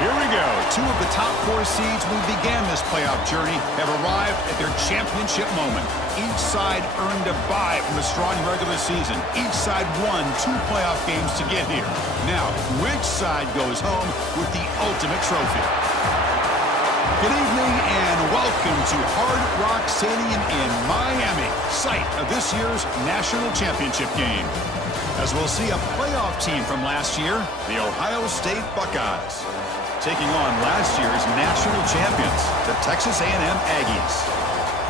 Here we go. Two of the top four seeds who began this playoff journey have arrived at their championship moment. Each side earned a bye from a strong regular season. Each side won 2 playoff games to get here. Now, which side goes home with the ultimate trophy? Good evening and welcome to Hard Rock Stadium in Miami, site of this year's national championship game. As we'll see a playoff team from last year, the Ohio State Buckeyes, taking on last year's national champions, the Texas A&M Aggies.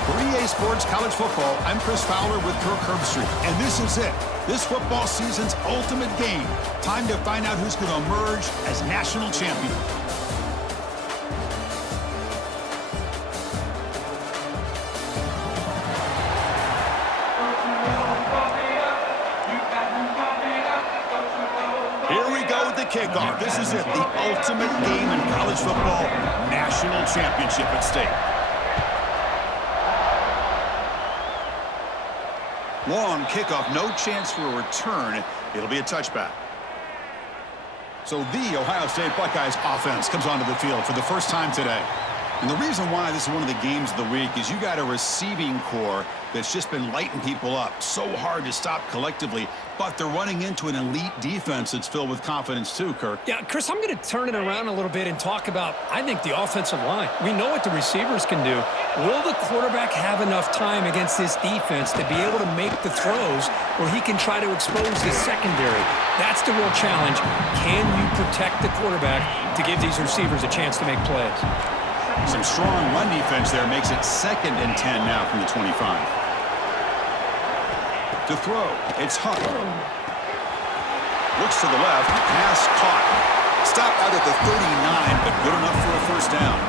For EA Sports College Football, I'm Chris Fowler with Kirk Herbstreit, and this is it. This football season's ultimate game. Time to find out who's going to emerge as national champion. Kickoff. This is it, the ultimate game in college football, national championship at stake. Long kickoff, no chance for a return. It'll be a touchback. So the Ohio State Buckeyes offense comes onto the field for the first time today. And the reason why this is one of the games of the week is you got a receiving core that's just been lighting people up. So hard to stop collectively, but they're running into an elite defense that's filled with confidence too, Kirk. Yeah, Chris, I'm going to turn it around a little bit and talk about, I think, the offensive line. We know what the receivers can do. Will the quarterback have enough time against this defense to be able to make the throws where he can try to expose the secondary? That's the real challenge. Can you protect the quarterback to give these receivers a chance to make plays? Some strong run defense there makes it 2nd and 10 now from the 25. To throw, it's Hunt. Looks to the left, pass caught. Stop out at the 39, but good enough for a first down.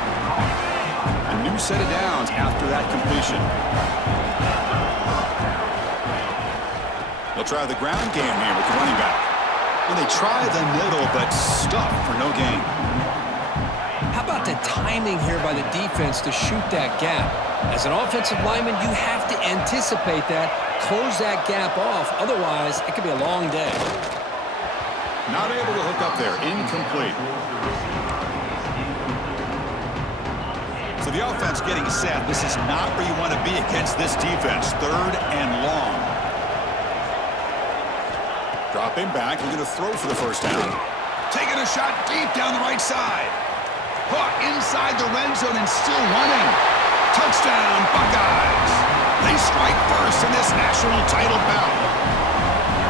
A new set of downs after that completion. They'll try the ground game here with the running back. And they try the middle, but stuff for no gain. How about the timing here by the defense to shoot that gap? As an offensive lineman, you have to anticipate that, close that gap off. Otherwise, it could be a long day. Not able to hook up there. Incomplete. So the offense getting set. This is not where you want to be against this defense. 3rd and long. Dropping back. We're going to throw for the first down. Taking a shot deep down the right side. Caught inside the red zone and still running. Touchdown, Buckeyes. They strike first in this national title bout.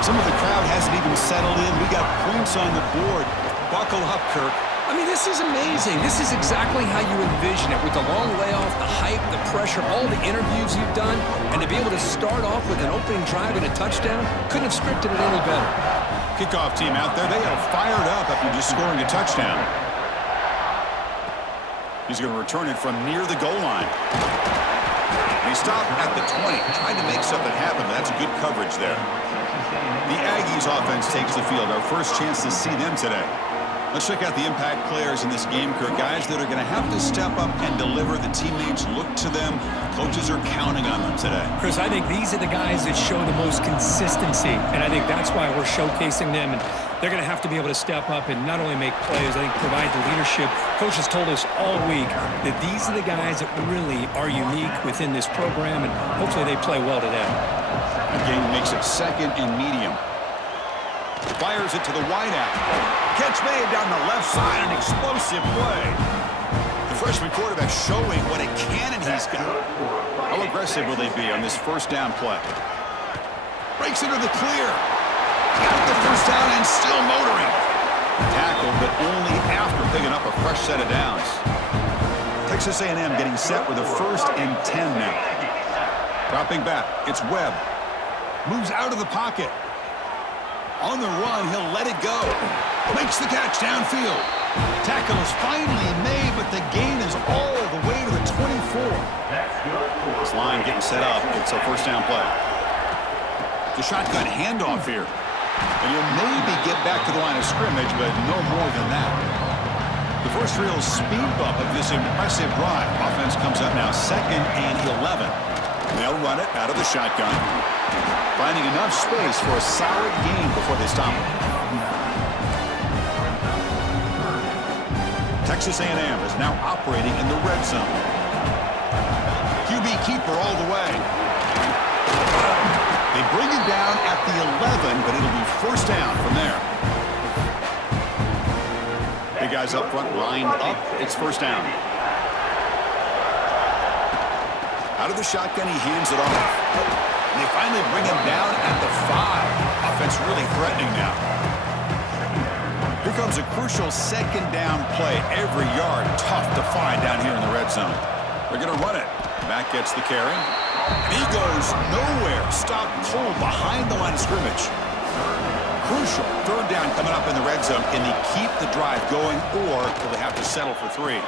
Some of the crowd hasn't even settled in. We got points on the board. Buckle up, Kirk. I mean, this is amazing. This is exactly how you envision it, with the long layoff, the hype, the pressure, all the interviews you've done, and to be able to start off with an opening drive and a touchdown, couldn't have scripted it any better. Kickoff team out there, they are fired up after just scoring a touchdown. He's going to return it from near the goal line. He stopped at the 20, trying to make something happen. That's good coverage there. The Aggies offense takes the field. Our first chance to see them today. Let's check out the impact players in this game, Kirk. Guys that are going to have to step up and deliver. The teammates look to them. Coaches are counting on them today. Chris, I think these are the guys that show the most consistency, and I think that's why we're showcasing them. And they're going to have to be able to step up and not only make plays, I think provide the leadership. Coaches told us all week that these are the guys that really are unique within this program, and hopefully they play well today. The game makes it 2nd and medium. Fires it to the wideout. Catch made down the left side, an explosive play. The freshman quarterback showing what a cannon he's got. How aggressive will they be on this first down play? Breaks into the clear. Got the first down and still motoring. Tackled, but only after picking up a fresh set of downs. Texas A&M getting set with a 1st and 10 now. Dropping back, it's Webb. Moves out of the pocket. On the run, he'll let it go. Makes the catch downfield. Tackle is finally made, but the gain is all the way to the 24. This line getting set up. It's a first down play. The shotgun handoff here. And you'll maybe get back to the line of scrimmage, but no more than that. The first real speed bump of this impressive drive. Offense comes up now 2nd and 11. They'll run it out of the shotgun. Finding enough space for a solid gain before they stop him. Texas A&M is now operating in the red zone. QB keeper all the way. They bring him down at the 11, but it'll be first down from there. Big guys up front lined up. It's first down. Out of the shotgun, he hands it off. And they finally bring him down at the 5. Offense really threatening now. Here comes a crucial second down play. Every yard tough to find down here in the red zone. They're going to run it. Mack gets the carry. And he goes nowhere. Stopped cold behind the line of scrimmage. Crucial third down coming up in the red zone. Can they keep the drive going, or will they have to settle for 3?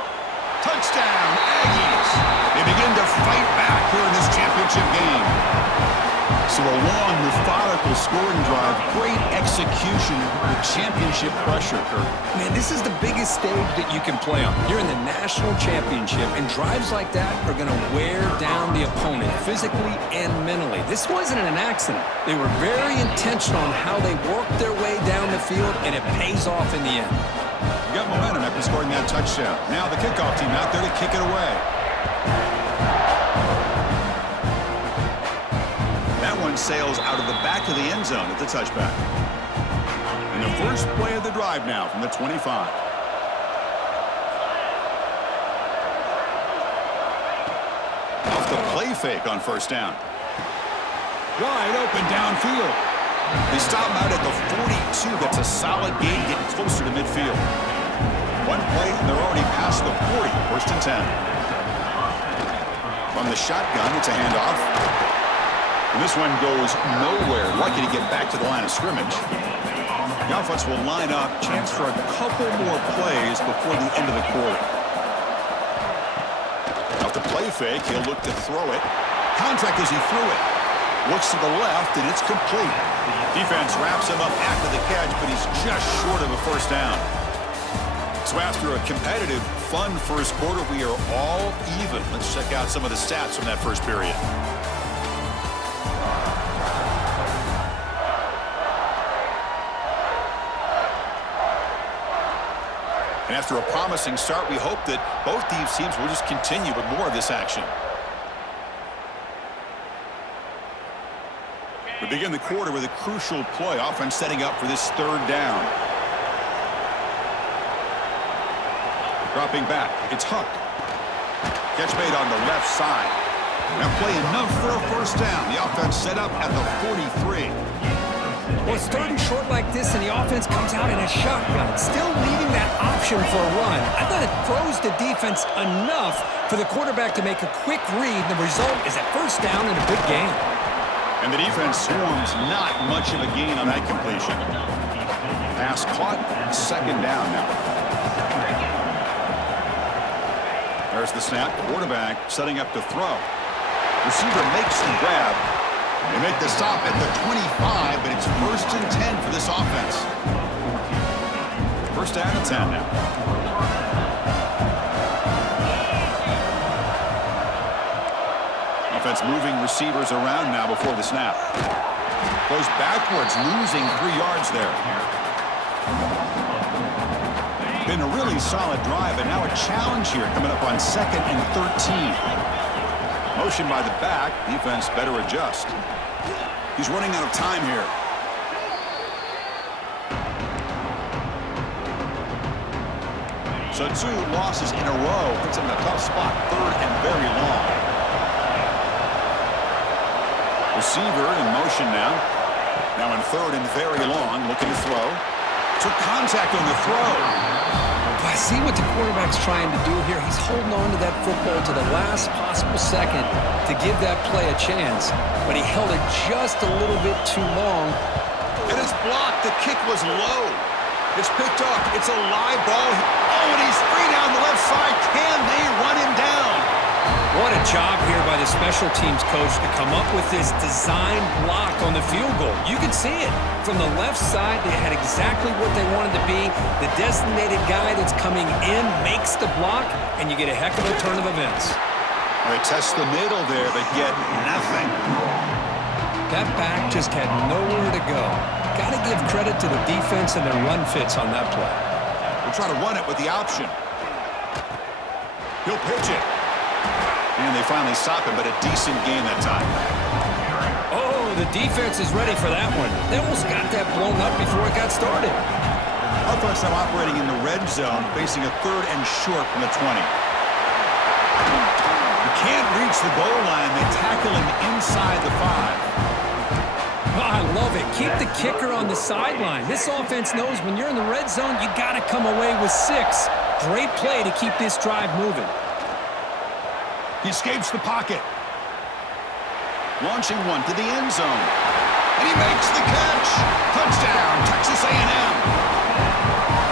Touchdown, Aggies! They begin to fight back here in this championship game. So a long, methodical scoring drive, great execution with championship pressure, Kirk. Man, this is the biggest stage that you can play on. You're in the national championship, and drives like that are going to wear down the opponent physically and mentally. This wasn't an accident. They were very intentional on how they worked their way down the field, and it pays off in the end. Got momentum after scoring that touchdown. Now the kickoff team out there to kick it away. That one sails out of the back of the end zone at the touchback. And the first play of the drive now from the 25. Off the play fake on first down. Wide open downfield. They stop him out at the 42. That's a solid gain, getting closer to midfield. One play, and they're already past the 40. First and 10. From the shotgun, it's a handoff. And this one goes nowhere. Lucky to get back to the line of scrimmage. The offense will line up. Chance for a couple more plays before the end of the quarter. Off the play fake, he'll look to throw it. Contact as he threw it. Looks to the left, and it's complete. Defense wraps him up after the catch, but he's just short of a first down. So after a competitive, fun first quarter, we are all even. Let's check out some of the stats from that first period. And after a promising start, we hope that both these teams will just continue with more of this action. We begin the quarter with a crucial play. Offense setting up for this third down. Dropping back, it's Huck. Catch made on the left side. Now play enough for a first down. The offense set up at the 43. Well, it's third and short like this, and the offense comes out in a shotgun, still leaving that option for a run. I thought it throws the defense enough for the quarterback to make a quick read. The result is a first down and a big gain. And the defense swarms not much of a gain on that completion. Pass caught, second down now. There's the snap. Quarterback setting up to throw. Receiver makes the grab. They make the stop at the 25, but it's first and 10 for this offense. First down and 10 now. Offense moving receivers around now before the snap. Goes backwards, losing 3 yards there. Been a really solid drive, and now a challenge here coming up on 2nd and 13. Motion by the back. Defense better adjust. He's running out of time here. So 2 losses in a row puts him in a tough spot. 3rd and very long. Receiver in motion now. Now in 3rd and very long, looking to throw. Took contact on the throw. I see what the quarterback's trying to do here. He's holding on to that football to the last possible second to give that play a chance. But he held it just a little bit too long. And it's blocked. The kick was low. It's picked up. It's a live ball. Oh, and he's free down the left side. Can they run him down? What a job here by the special teams coach to come up with this design block on the field goal. You can see it. From the left side, they had exactly what they wanted to be. The designated guy that's coming in makes the block, and you get a heck of a turn of events. They test the middle there, but get nothing. That back just had nowhere to go. Got to give credit to the defense and their run fits on that play. We'll try to run it with the option. He'll pitch it. And they finally stop him, but a decent game that time. Oh, the defense is ready for that one. They almost got that blown up before it got started. Offense now operating in the red zone, facing a 3rd and short from the 20. You can't reach the goal line. They tackle him inside the 5. Oh, I love it. Keep the kicker on the sideline. This offense knows when you're in the red zone, you got to come away with 6. Great play to keep this drive moving. He escapes the pocket. Launching one to the end zone. And he makes the catch. Touchdown, Texas A&M.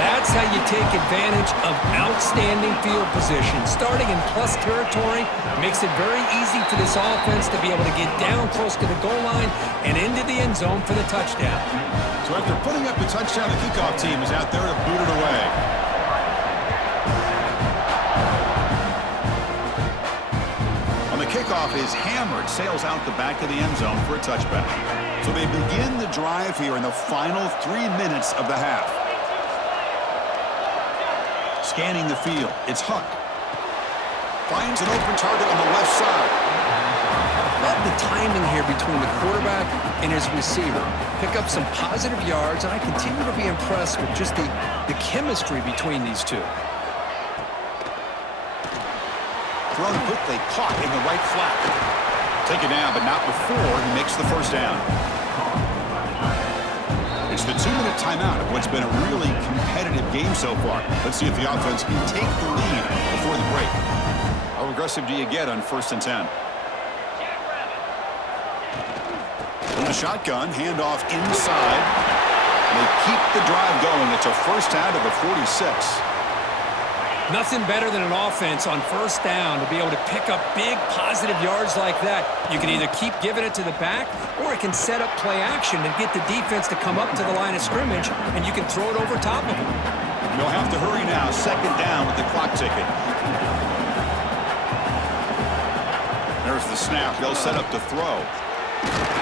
That's how you take advantage of outstanding field position. Starting in plus territory makes it very easy for this offense to be able to get down close to the goal line and into the end zone for the touchdown. So after putting up the touchdown, the kickoff team is out there to boot it away. On the kickoff is hammered, sails out the back of the end zone for a touchback. So they begin the drive here in the final 3 minutes of the half. Scanning the field, it's Huck. Finds an open target on the left side. Love the timing here between the quarterback and his receiver. Pick up some positive yards, and I continue to be impressed with just the chemistry between these two. Thrown quickly, caught in the right flat. Take it down, but not before he makes the first down. It's the 2-minute timeout of what's been a really competitive game so far. Let's see if the offense can take the lead before the break. How aggressive do you get on 1st and 10? From the shotgun, handoff inside. They keep the drive going. It's a first down to the 46. Nothing better than an offense on 1st down to be able to pick up big positive yards like that. You can either keep giving it to the back, or it can set up play action and get the defense to come up to the line of scrimmage, and you can throw it over top of them. They'll have to hurry now. 2nd down with the clock ticking. There's the snap. They'll set up to throw.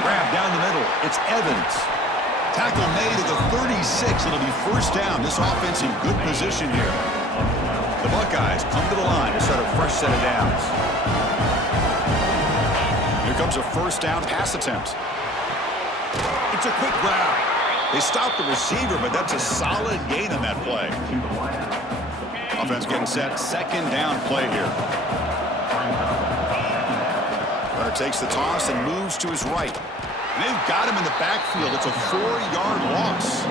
Grab down the middle. It's Evans. Tackle made at the 36. It'll be first down. This offense in good position here. The Buckeyes come to the line to start a fresh set of downs. Here comes a first down pass attempt. It's a quick grab. They stop the receiver, but that's a solid gain on that play. Offense getting set. 2nd down play here. Runner takes the toss and moves to his right. And they've got him in the backfield. It's a 4-yard loss.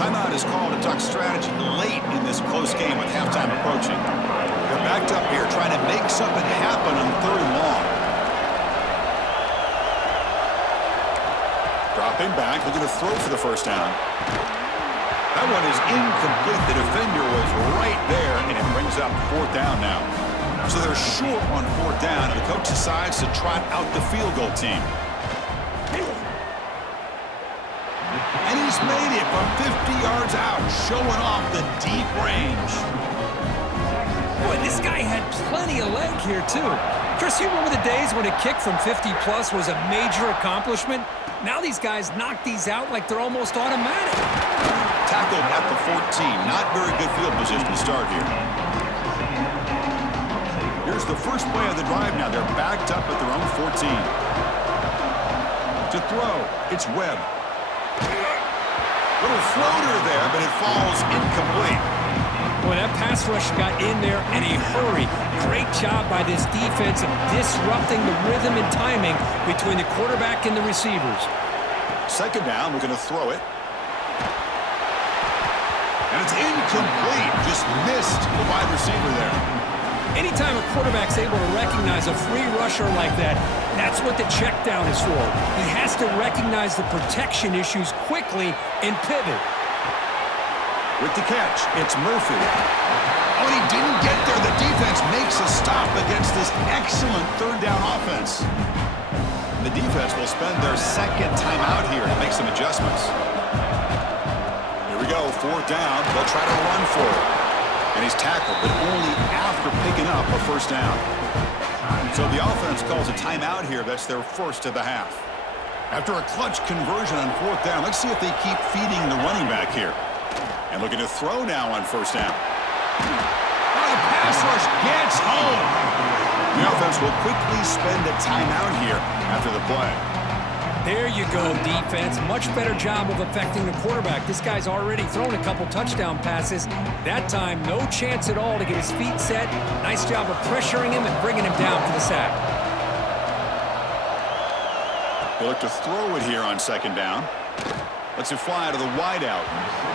Timeout is called a Duck strategy late in this close game with halftime approaching. They're backed up here trying to make something happen on 3rd and long. Dropping back, looking to throw for the first down. That one is incomplete. The defender was right there, and it brings up 4th down now. So they're short on 4th down, and the coach decides to trot out the field goal team. And he's made it from 50 yards out, showing off the deep range. Boy, this guy had plenty of leg here, too. Chris, you remember the days when a kick from 50-plus was a major accomplishment? Now these guys knock these out like they're almost automatic. Tackled at the 14. Not very good field position to start here. Here's the first play of the drive now. They're backed up at their own 14. To throw, it's Webb. Little floater there, but it falls incomplete. Boy, that pass rush got in there in a hurry. Great job by this defense of disrupting the rhythm and timing between the quarterback and the receivers. 2nd down, we're going to throw it. And it's incomplete. Just missed the wide receiver there. Anytime a quarterback's able to recognize a free rusher like that, that's what the check down is for. He has to recognize the protection issues quickly and pivot. With the catch, it's Murphy. Oh, and he didn't get there. The defense makes a stop against this excellent 3rd down offense. The defense will spend their 2nd timeout here to make some adjustments. Here we go, 4th down. They'll try to run for it. And he's tackled, but only after picking up a first down. So the offense calls a timeout here. That's their first of the half. After a clutch conversion on 4th down, let's see if they keep feeding the running back here. And looking to throw now on 1st down. Oh, the pass pass rush gets home. The offense will quickly spend a timeout here after the play. There you go, defense. Much better job of affecting the quarterback. This guy's already thrown a couple touchdown passes. That time, no chance at all to get his feet set. Nice job of pressuring him and bringing him down for the sack. They look to throw it here on second down. Lets it fly to the wideout.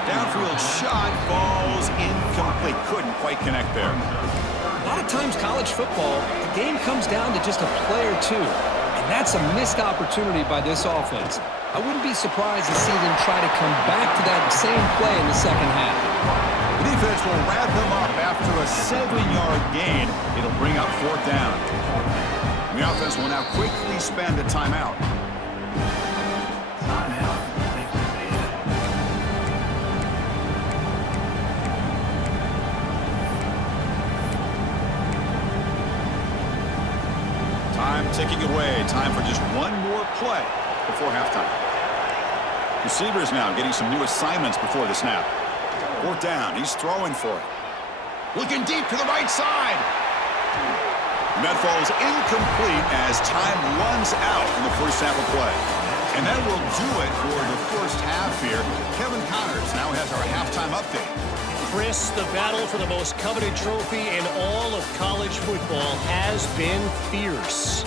Downfield shot falls incomplete. Couldn't quite connect there. A lot of times college football, the game comes down to just a play or two. And that's a missed opportunity by this offense. I wouldn't be surprised to see them try to come back to that same play in the second half. The defense will wrap them up after a 7-yard gain. It'll bring up fourth down. The offense will now quickly spend a timeout. Time ticking away. Time for just one more play before halftime. Receivers now getting some new assignments before the snap. Fourth down. He's throwing for it. Looking deep to the right side. And that falls incomplete as time runs out in the first snap of play. And that will do it for the first half here. Kevin Connors now has our halftime update. Chris, the battle for the most coveted trophy in all of college football has been fierce.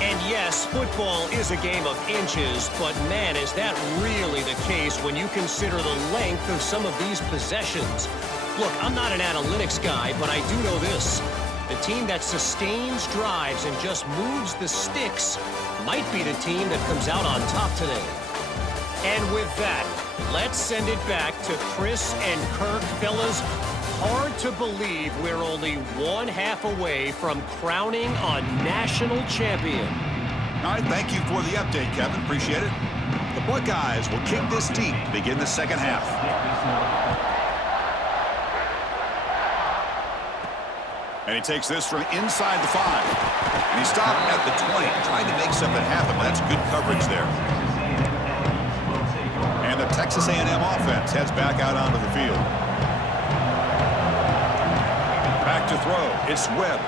And yes, football is a game of inches, but man, is that really the case when you consider the length of some of these possessions. Look, I'm not an analytics guy, but I do know this. The team that sustains drives and just moves the sticks might be the team that comes out on top today. And with that, let's send it back to Chris and Kirk. Fellas, hard to believe we're only one half away from crowning a national champion. All right, thank you for the update, Kevin. Appreciate it. The Buckeyes will kick this deep to begin the second half. And he takes this from inside the 5. And he stopped at the 20, trying to make something happen. Well, that's good coverage there. And the Texas A&M offense heads back out onto the field. Back to throw. It's Webb.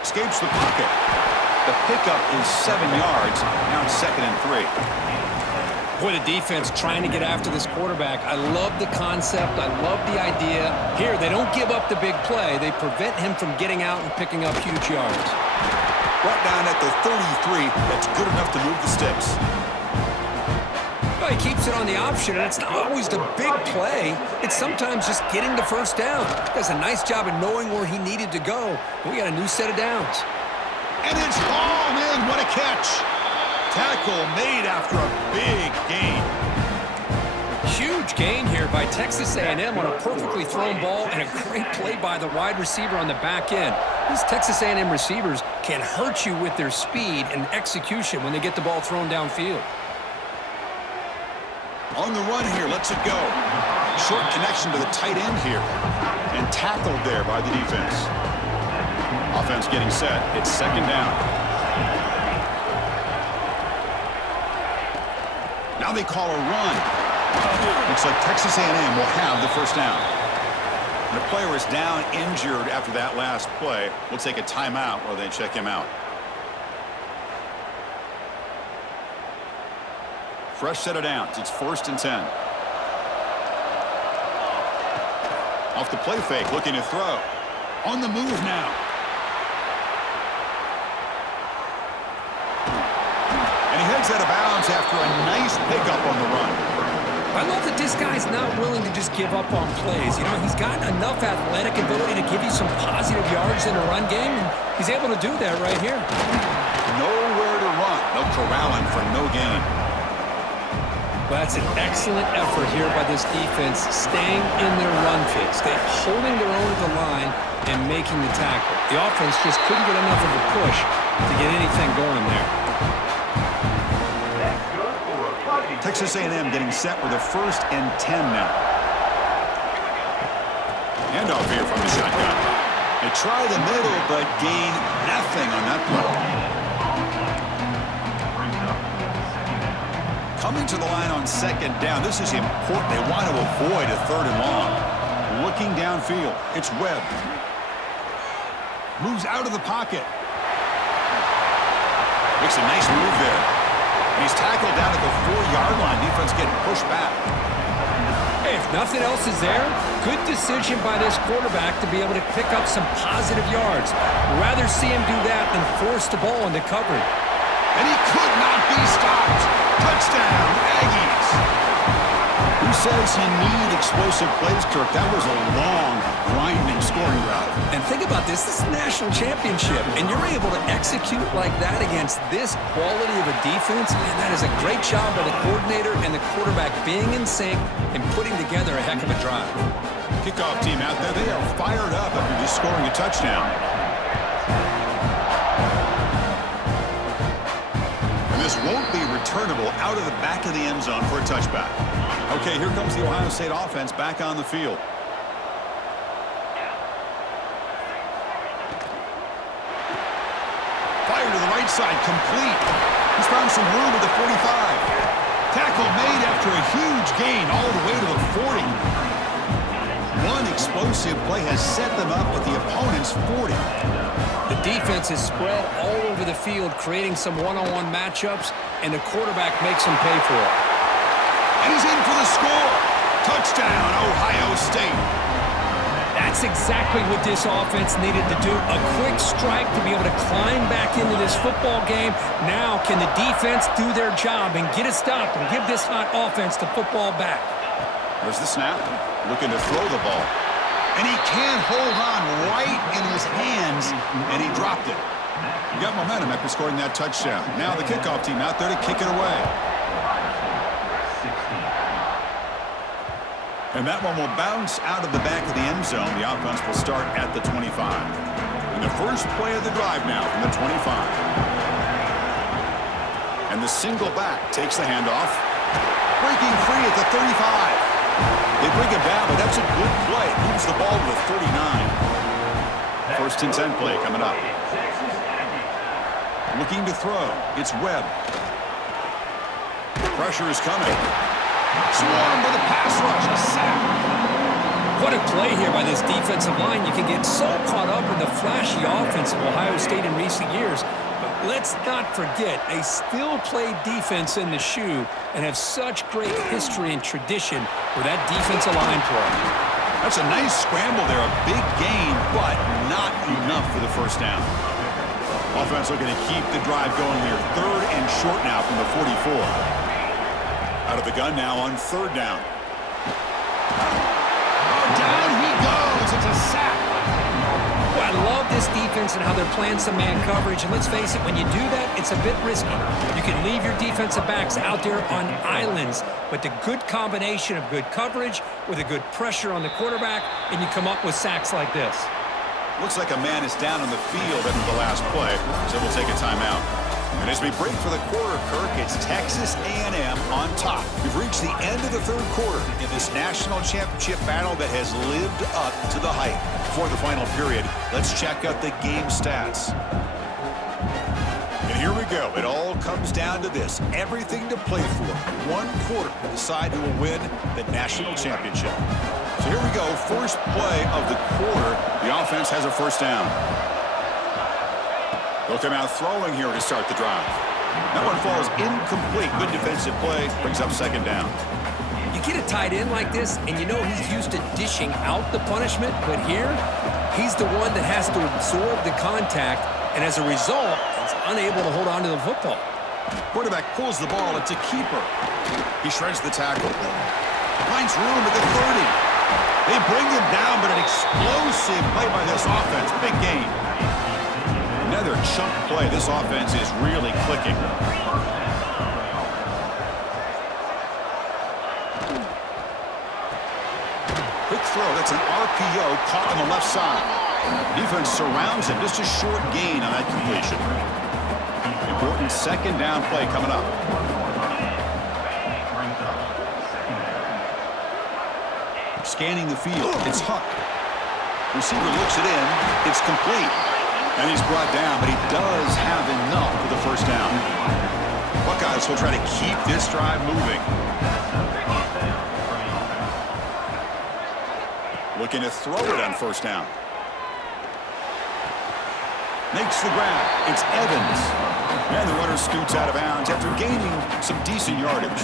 Escapes the pocket. The pickup is 7 yards. Now it's 2nd and 3. Boy, the defense trying to get after this quarterback. I love the concept. I love the idea. Here, they don't give up the big play. They prevent him from getting out and picking up huge yards. Brought down at the 33. That's good enough to move the sticks. Well, he keeps it on the option, and it's not always the big play. It's sometimes just getting the first down. Does a nice job of knowing where he needed to go. We got a new set of downs. And it's hauled in. What a catch. Tackle made after a big gain. Huge gain here by Texas A&M on a perfectly thrown ball and a great play by the wide receiver on the back end. These Texas A&M receivers can hurt you with their speed and execution when they get the ball thrown downfield. On the run here, lets it go. Short connection to the tight end here. And tackled there by the defense. Offense getting set. It's 2nd down. Now they call a run. Looks like Texas A&M will have the first down. And the player is down injured after that last play. We'll take a timeout while they check him out. Fresh set of downs. It's 1st and 10. Off the play fake, looking to throw. On the move now. And he heads out of bounds after a nice pickup on the run. I love that this guy's not willing to just give up on plays. You know, he's got enough athletic ability to give you some positive yards in the run game, and he's able to do that right here. Nowhere to run. They'll corral him for no gain. Well, that's an excellent effort here by this defense, staying in their run fix. They're holding their own at the line and making the tackle. The offense just couldn't get enough of a push to get anything going there. Texas A&M getting set with a 1st and 10 now. Handoff here from the shotgun. They try the middle, but gain nothing on that play. Coming to the line on 2nd down. This is important. They want to avoid a 3rd and long. looking downfield. It's Webb. Moves out of the pocket. Makes a nice move there. And he's tackled down at the 4-yard line. Defense getting pushed back. Hey, if nothing else is there, good decision by this quarterback to be able to pick up some positive yards. Rather see him do that than force the ball into coverage. And he could not be stopped. Touchdown, Aggies. Who says you need explosive plays, Kirk? That was a long, grinding scoring route. And think about this. This is a national championship, and you're able to execute like that against this quality of a defense. Man, that is a great job by the coordinator and the quarterback being in sync and putting together a heck of a drive. Kickoff team out there, they are fired up after just scoring a touchdown. And this won't be returnable out of the back of the end zone for a touchback. Okay, here comes the Ohio State offense back on the field. Fire to the right side, complete. He's found some room at the 45. Tackle made after a huge gain all the way to the 40. One explosive play has set them up at the opponent's 40. The defense is spread all over the field, creating some one-on-one matchups, and the quarterback makes them pay for it. And he's in for the score. Touchdown, Ohio State. That's exactly what this offense needed to do. A quick strike to be able to climb back into this football game. Now can the defense do their job and get a stop and give this hot offense the football back? There's the snap. Looking to throw the ball. And he can't hold on right in his hands, and he dropped it. He got momentum after scoring that touchdown. Now the kickoff team out there to kick it away. And that one will bounce out of the back of the end zone. The offense will start at the 25. And the first play of the drive now from the 25. And the single back takes the handoff. Breaking free at the 35. They bring him down, but that's a good play. Moves the ball to the 39. First and 10 play coming up. Looking to throw. It's Webb. Pressure is coming. Swarmed by the pass rush. A sack. What a play here by this defensive line. You can get so caught up in the flashy offense of Ohio State in recent years. But let's not forget, they still play defense in the shoe and have such great history and tradition with that defensive line play. That's a nice scramble there. A big gain, but not enough for the first down. Offense looking to keep the drive going here. Third and short now from the 44. Out of the gun now on third down. Down he goes. It's a sack. Well, I love this defense and how they're playing some man coverage. And let's face it, when you do that, it's a bit risky. You can leave your defensive backs out there on islands, but the good combination of good coverage with a good pressure on the quarterback, and you come up with sacks like this. Looks like a man is down on the field after the last play, so we'll take a timeout. And as we break for the quarter, Kirk, it's Texas A&M on top. We've reached the end of the third quarter in this national championship battle that has lived up to the hype. For the final period, let's check out the game stats. And here we go. It all comes down to this. Everything to play for. One quarter to decide who will win the national championship. So here we go. First play of the quarter. The offense has a first down. They'll come out throwing here to start the drive. That one falls incomplete. Good defensive play. Brings up second down. You get a tight end like this, and you know he's used to dishing out the punishment, but here, he's the one that has to absorb the contact, and as a result, he's unable to hold on to the football. Quarterback pulls the ball. It's a keeper. He shreds the tackle. Finds room at the 30. They bring him down, but an explosive play by this offense. Big gain. Another chunk play. This offense is really clicking. Quick throw. That's an RPO caught on the left side. Defense surrounds him. Just a short gain on that completion. Important second down play coming up. Scanning the field. It's Huck. Receiver looks it in. It's complete. And he's brought down, but he does have enough for the first down. Buckeyes will try to keep this drive moving. Looking to throw it on first down. Makes the grab. It's Evans. And the runner scoots out of bounds after gaining some decent yardage.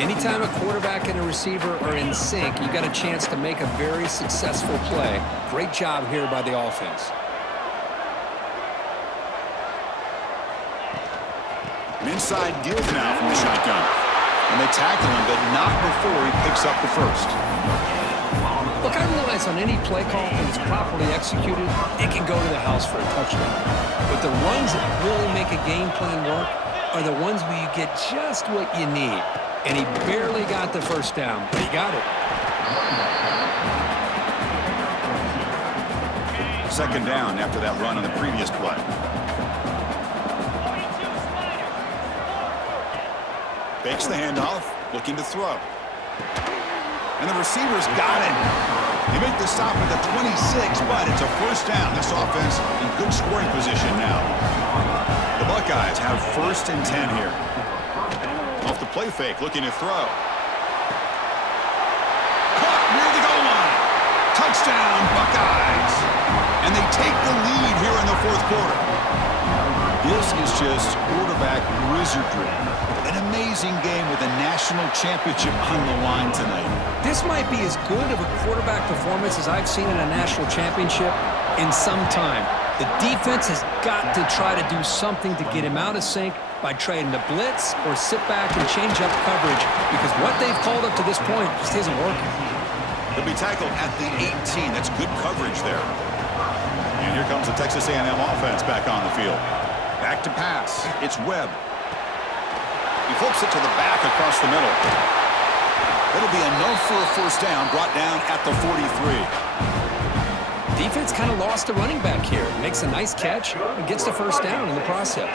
Anytime a quarterback and a receiver are in sync, you got a chance to make a very successful play. Great job here by the offense. An inside give now from the shotgun. And they tackle him, but not before he picks up the first. Look, I realize on any play call, when it's properly executed, it can go to the house for a touchdown. But the runs that really make a game plan work are the ones where you get just what you need. And he barely got the first down, but he got it. Second down after that run on the previous play. Fakes the handoff, looking to throw. And the receiver's got it. They make the stop at the 26, but it's a first down. This offense in good scoring position now. The Buckeyes have 1st and 10 here. Off the play fake, looking to throw. Caught near the goal line. Touchdown, Buckeyes. And they take the lead here in the 4th quarter. This is just quarterback wizardry. An amazing game with a national championship on the line tonight. This might be as good of a quarterback performance as I've seen in a national championship in some time. The defense has got to try to do something to get him out of sync by trying to blitz or sit back and change up coverage, because what they've called up to this point just isn't working. He'll be tackled at the 18. That's good coverage there. And here comes the Texas A&M offense back on the field. Back to pass. It's Webb. He flips it to the back across the middle. It'll be enough for a first down, brought down at the 43. Defense kind of lost a running back here. Makes a nice catch and gets the first down in the process.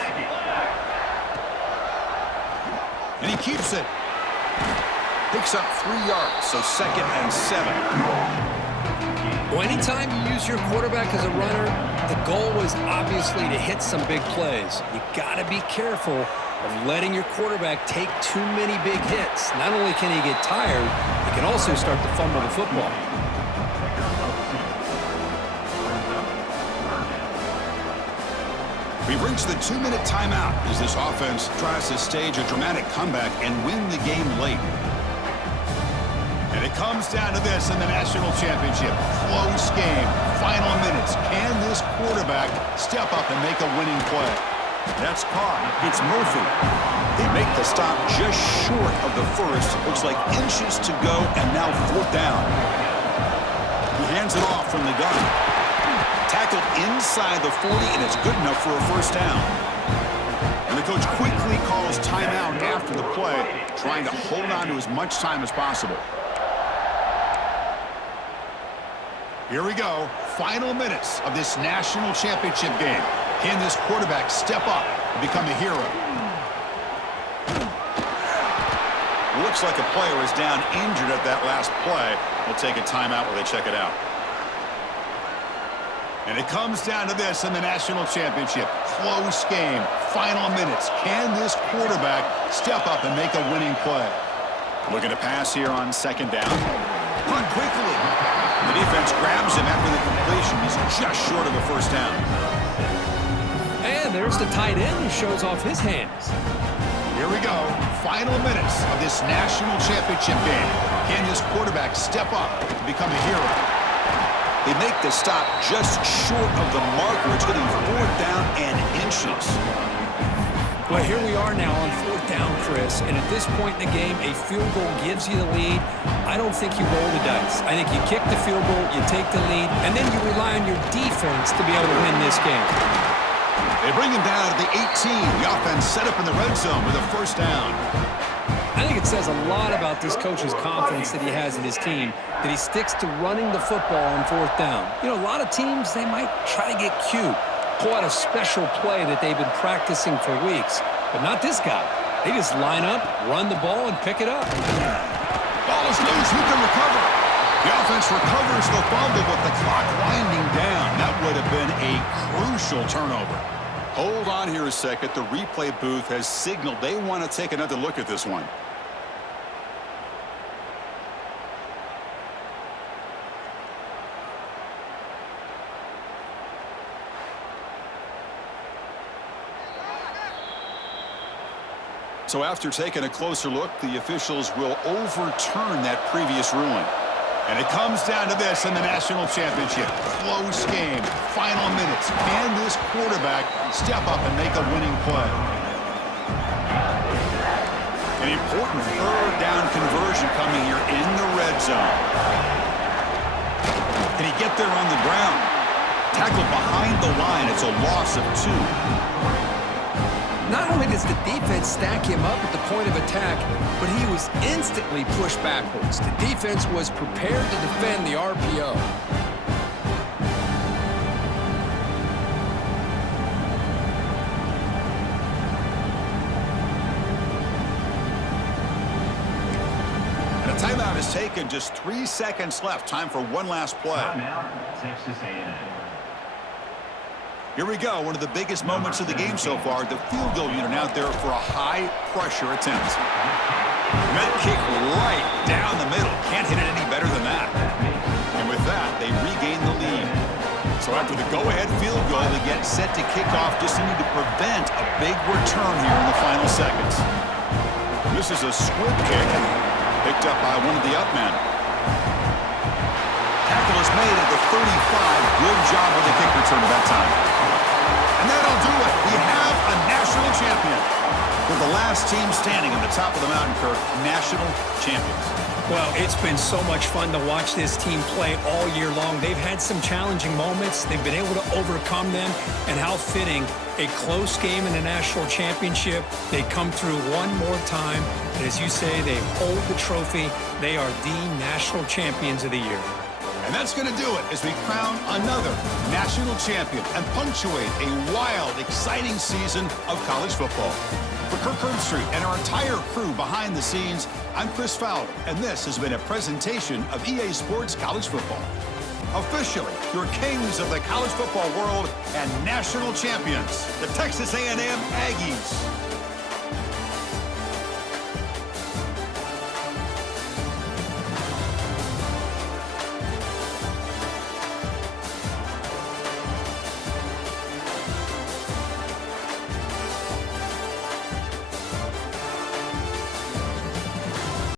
And he keeps it. Picks up 3 yards, so 2nd and 7. Well, anytime you use your quarterback as a runner, the goal is obviously to hit some big plays. You got to be careful of letting your quarterback take too many big hits. Not only can he get tired, he can also start to fumble the football. We've reached the 2-minute timeout as this offense tries to stage a dramatic comeback and win the game late. And it comes down to this in the national championship. Close game. Final minutes. Can this quarterback step up and make a winning play? That's caught. It's Murphy. They make the stop just short of the first. Looks like inches to go, and now 4th down. He hands it off from the gun. Tackled inside the 40, and it's good enough for a first down. And the coach quickly calls timeout after the play, trying to hold on to as much time as possible. Here we go. Final minutes of this national championship game. Can this quarterback step up and become a hero? Looks like a player is down injured at that last play. We'll take a timeout while they check it out. And it comes down to this in the national championship. Close game. Final minutes. Can this quarterback step up and make a winning play? Looking to pass here on 2nd down. Punt quickly. The defense grabs him after the completion. He's just short of a first down. And there's the tight end who shows off his hands. Here we go. Final minutes of this national championship game. Can this quarterback step up and become a hero? They make the stop just short of the marker. It's getting 4th down and inches. Well, here we are now on 4th down, Chris, and at this point in the game, a field goal gives you the lead. I don't think you roll the dice. I think you kick the field goal, you take the lead, and then you rely on your defense to be able to win this game. They bring him down at the 18. The offense set up in the red zone with a first down. I think it says a lot about this coach's confidence that he has in his team, that he sticks to running the football on 4th down. You know, a lot of teams, they might try to get cute, pull out a special play that they've been practicing for weeks, but not this guy. They just line up, run the ball, and pick it up. Ball is loose. Who can recover? The offense recovers the fumble, but the clock winding down. That would have been a crucial turnover. Hold on here a second. The replay booth has signaled they want to take another look at this one. So after taking a closer look, the officials will overturn that previous ruling. And it comes down to this in the national championship. Close game, final minutes. Can this quarterback step up and make a winning play? An important third down conversion coming here in the red zone. Can he get there on the ground? Tackled behind the line. It's a loss of 2. Not only does the defense stack him up at the point of attack, but he was instantly pushed backwards. The defense was prepared to defend the RPO. And a timeout is taken. Just 3 seconds left. Time for one last play. Texas A&M. Here we go, one of the biggest moments of the game so far. The field goal unit out there for a high-pressure attempt. That kick right down the middle. Can't hit it any better than that. And with that, they regain the lead. So after the go-ahead field goal, they get set to kick off, just need to prevent a big return here in the final seconds. This is a squib kick, picked up by one of the up men. Tackle is made at the 35. Good job with the kick return at that time. And that'll do it. We have a national champion. With the last team standing on the top of the mountain, Kirk, national champions. Well, it's been so much fun to watch this team play all year long. They've had some challenging moments. They've been able to overcome them. And how fitting, a close game in the national championship. They come through one more time. And as you say, they hold the trophy. They are the national champions of the year. And that's going to do it as we crown another national champion and punctuate a wild, exciting season of college football. For Kirk Herbstreit and our entire crew behind the scenes, I'm Chris Fowler, and this has been a presentation of EA Sports College Football. Officially, your kings of the college football world and national champions, the Texas A&M Aggies.